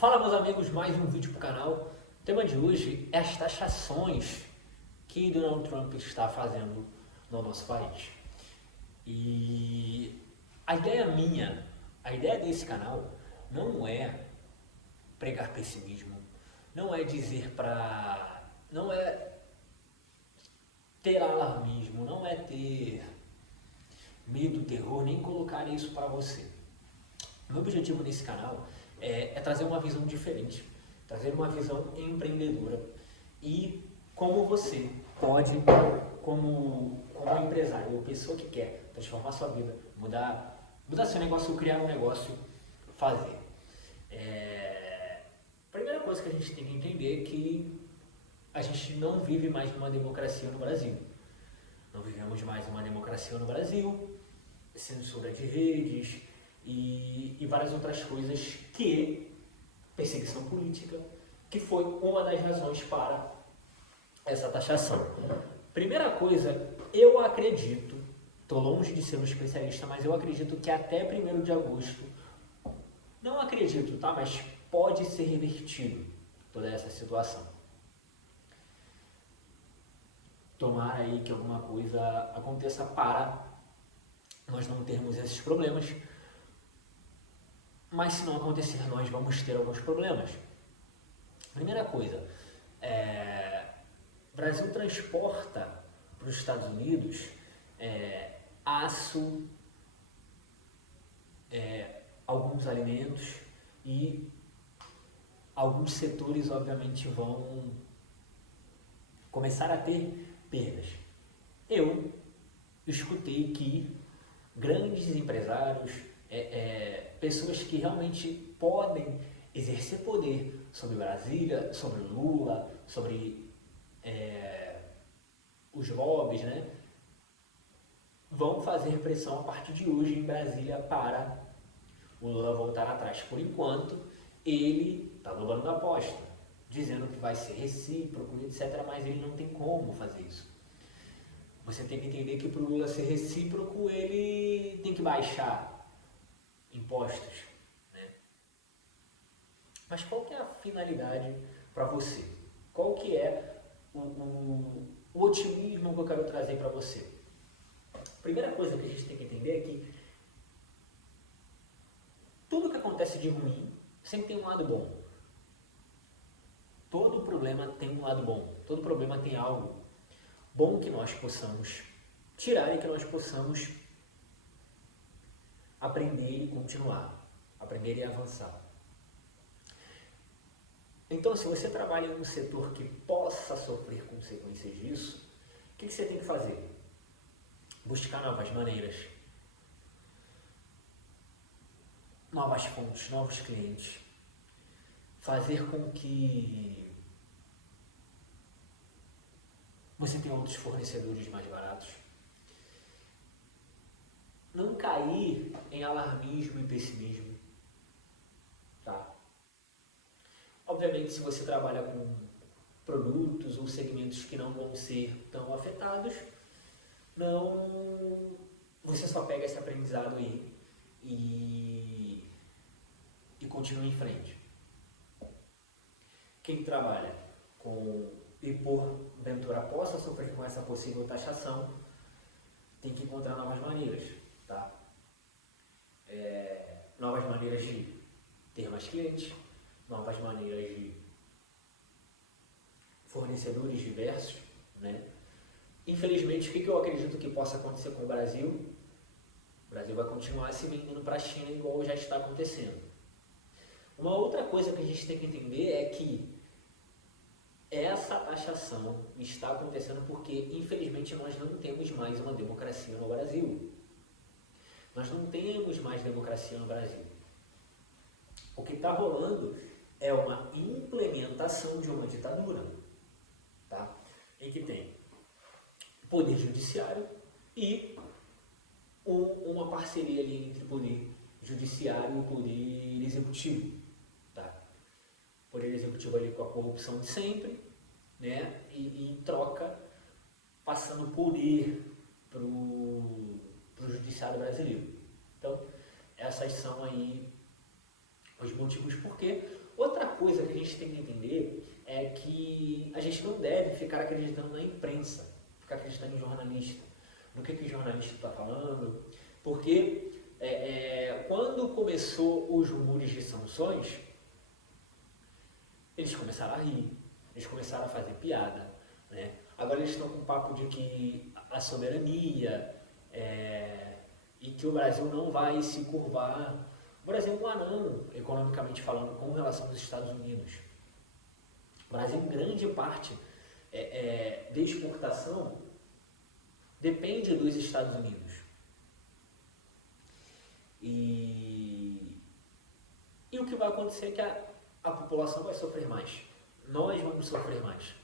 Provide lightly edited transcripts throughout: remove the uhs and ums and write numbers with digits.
Fala, meus amigos, mais um vídeo para o canal. O tema de hoje é as taxações que Donald Trump está fazendo no nosso país. E a ideia desse canal não é pregar pessimismo, não é não é ter alarmismo, não é ter medo, terror, nem colocar isso para você. Meu objetivo nesse canal é trazer uma visão diferente, trazer uma visão empreendedora e como você pode, como empresário ou pessoa que quer transformar sua vida, mudar seu negócio, criar um negócio, fazer. Primeira coisa que a gente tem que entender é que a gente não vive mais numa democracia no Brasil. Não vivemos mais uma democracia no Brasil, censura de redes e várias outras coisas perseguição política, que foi uma das razões para essa taxação. Primeira coisa, eu acredito, estou longe de ser um especialista, mas eu acredito que até 1º de agosto, não acredito, tá? Mas pode ser revertido toda essa situação. Tomara aí que alguma coisa aconteça para nós não termos esses problemas, mas se não acontecer, nós vamos ter alguns problemas. Primeira coisa, o Brasil transporta para os Estados Unidos aço, alguns alimentos e alguns setores, obviamente, vão começar a ter perdas. Eu escutei que grandes empresários, pessoas que realmente podem exercer poder sobre Brasília, sobre Lula, sobre os lobbies, né, vão fazer pressão a partir de hoje em Brasília para o Lula voltar atrás. Por enquanto, ele está dobrando a aposta, dizendo que vai ser recíproco, etc., mas ele não tem como fazer isso. Você tem que entender que para o Lula ser recíproco, ele tem que baixar impostos, né? Mas qual que é a finalidade para você? Qual que é o otimismo que eu quero trazer para você? A primeira coisa que a gente tem que entender é que tudo que acontece de ruim sempre tem um lado bom. Todo problema tem um lado bom. Todo problema tem algo bom que nós possamos tirar e que nós possamos aprender e continuar, aprender e avançar. Então, se você trabalha em um setor que possa sofrer consequências disso, o que você tem que fazer? Buscar novas maneiras, novas fontes, novos clientes, fazer com que você tenha outros fornecedores mais baratos. Não cair em alarmismo e pessimismo, tá? Obviamente, se você trabalha com produtos ou segmentos que não vão ser tão afetados, você só pega esse aprendizado aí e continua em frente. Quem trabalha e porventura possa sofrer com essa possível taxação, tem que encontrar novas maneiras, tá? Novas maneiras de ter mais clientes, novas maneiras de fornecedores diversos, né? Infelizmente, o que eu acredito que possa acontecer com o Brasil? O Brasil vai continuar se vendendo para a China igual já está acontecendo. Uma outra coisa que a gente tem que entender é que essa taxação está acontecendo porque, infelizmente, nós não temos mais uma democracia no Brasil. Nós não temos mais democracia no Brasil. O que está rolando é uma implementação de uma ditadura, tá? Em que tem poder judiciário e uma parceria ali entre o poder judiciário e o poder executivo, tá? O poder executivo ali com a corrupção de sempre, né? E em troca, passando poder para o judiciário brasileiro. Então, essas são aí os motivos por quê. Outra coisa que a gente tem que entender é que a gente não deve ficar acreditando na imprensa, ficar acreditando em jornalista, no que o jornalista está falando, porque quando começou os rumores de sanções, eles começaram a rir, eles começaram a fazer piada, né? Agora eles estão com o papo de que a soberania e que o Brasil não vai se curvar. O Brasil é um anão, economicamente falando, com relação aos Estados Unidos. O Brasil, em grande parte, de exportação, depende dos Estados Unidos. E o que vai acontecer é que a população vai sofrer mais. Nós vamos sofrer mais.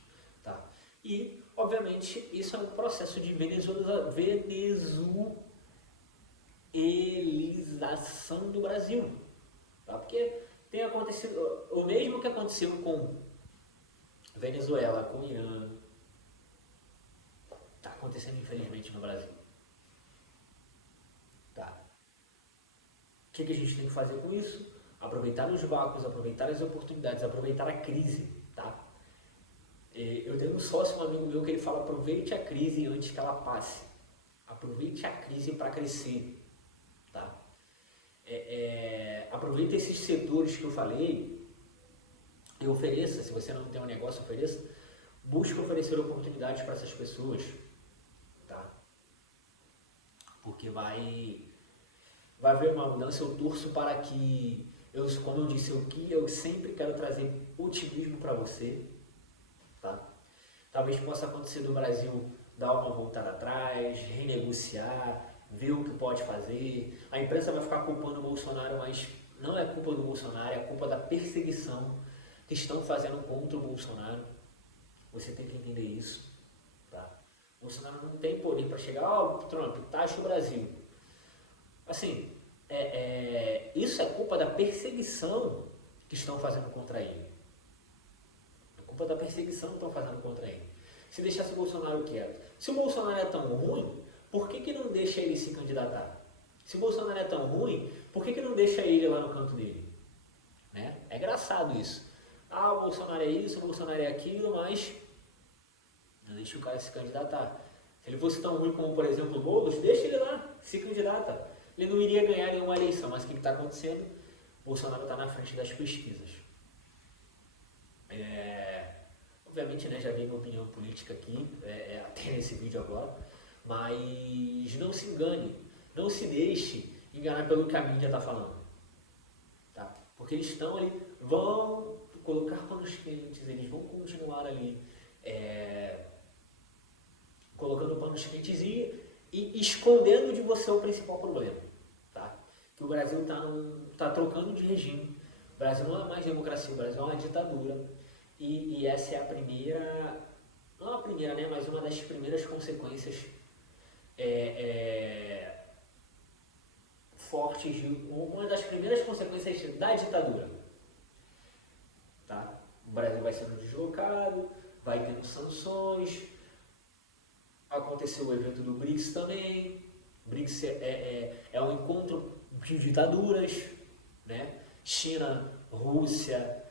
Tá? E, obviamente, isso é um processo de venezuelização do Brasil. Tá? Porque tem acontecido o mesmo que aconteceu com Venezuela, com Irã, está acontecendo infelizmente no Brasil. Tá? O que a gente tem que fazer com isso? Aproveitar os vácuos, aproveitar as oportunidades, aproveitar a crise. Tá? Eu tenho um sócio, um amigo meu, que ele fala: aproveite a crise antes que ela passe. Aproveite a crise para crescer. Tá? Aproveite esses setores que eu falei e ofereça, se você não tem um negócio, ofereça, busque oferecer oportunidades para essas pessoas, tá? Porque vai haver uma mudança. Eu torço para que, como eu disse, eu sempre quero trazer otimismo para você, tá? Talvez possa acontecer do Brasil dar uma voltada atrás, renegociar, ver o que pode fazer. A imprensa vai ficar culpando o Bolsonaro, mas não é culpa do Bolsonaro, é culpa da perseguição que estão fazendo contra o Bolsonaro. Você tem que entender isso. Tá? O Bolsonaro não tem poder para chegar: Trump, taxa o Brasil. Assim, isso é culpa da perseguição que estão fazendo contra ele. É culpa da perseguição que estão fazendo contra ele. Se deixasse o Bolsonaro quieto. Se o Bolsonaro é tão ruim, por que não deixa ele se candidatar? Se o Bolsonaro é tão ruim, por que não deixa ele lá no canto dele? Né? É engraçado isso. O Bolsonaro é isso, o Bolsonaro é aquilo, mas não deixa o cara se candidatar. Se ele fosse tão ruim como, por exemplo, o Boulos, deixa ele lá, se candidata. Ele não iria ganhar nenhuma eleição, mas o que está acontecendo? O Bolsonaro está na frente das pesquisas. Obviamente, né, já dei minha opinião política aqui, até nesse vídeo agora, mas não se engane, não se deixe enganar pelo que a mídia está falando. Tá? Porque eles estão ali, vão colocar panos quentes, eles vão continuar ali colocando panos quentes e escondendo de você o principal problema. Tá? Que o Brasil está trocando de regime. O Brasil não é mais democracia, o Brasil é uma ditadura. E essa é a primeira, não a primeira, né, mas uma das primeiras consequências fortes, uma das primeiras consequências da ditadura. Tá? O Brasil vai sendo deslocado, vai tendo sanções. Aconteceu o evento do BRICS também. O BRICS é um encontro de ditaduras, né? China, Rússia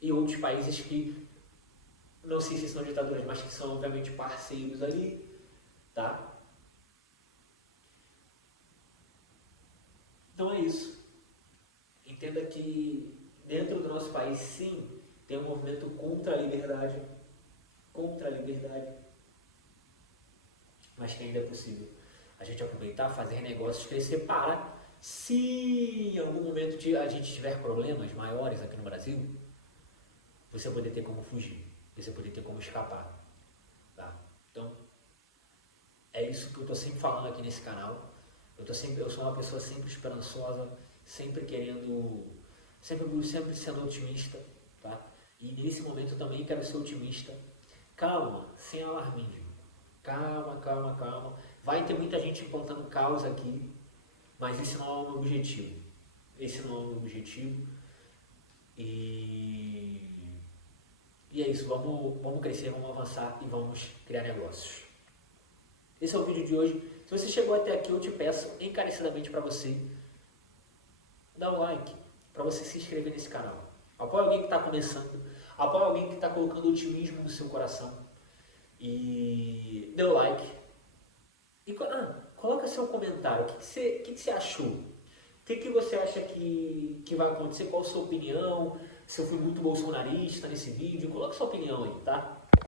e outros países que não sei se são ditaduras, mas que são obviamente parceiros ali, tá? Então é isso. Entenda que dentro do nosso país, sim, tem um movimento contra a liberdade, mas que ainda é possível a gente aproveitar, fazer negócios, crescer para, se em algum momento a gente tiver problemas maiores aqui no Brasil, você poder ter como fugir, você poder ter como escapar. Tá? Então, é isso que eu estou sempre falando aqui nesse canal. Eu sou uma pessoa sempre esperançosa, sempre querendo, sempre sendo otimista, tá? E nesse momento eu também quero ser otimista. Calma, sem alarmismo. Calma. Vai ter muita gente implantando caos aqui, mas esse não é o meu objetivo. E é isso, vamos crescer, vamos avançar e vamos criar negócios. Esse é o vídeo de hoje. Se você chegou até aqui, eu te peço encarecidamente para você dar um like, para você se inscrever nesse canal. Apoie alguém que está começando, apoie alguém que está colocando otimismo no seu coração e dê o like. E coloca seu comentário, o que você achou? O que você acha que vai acontecer? Qual a sua opinião? Se eu fui muito bolsonarista nesse vídeo, coloca sua opinião aí, tá?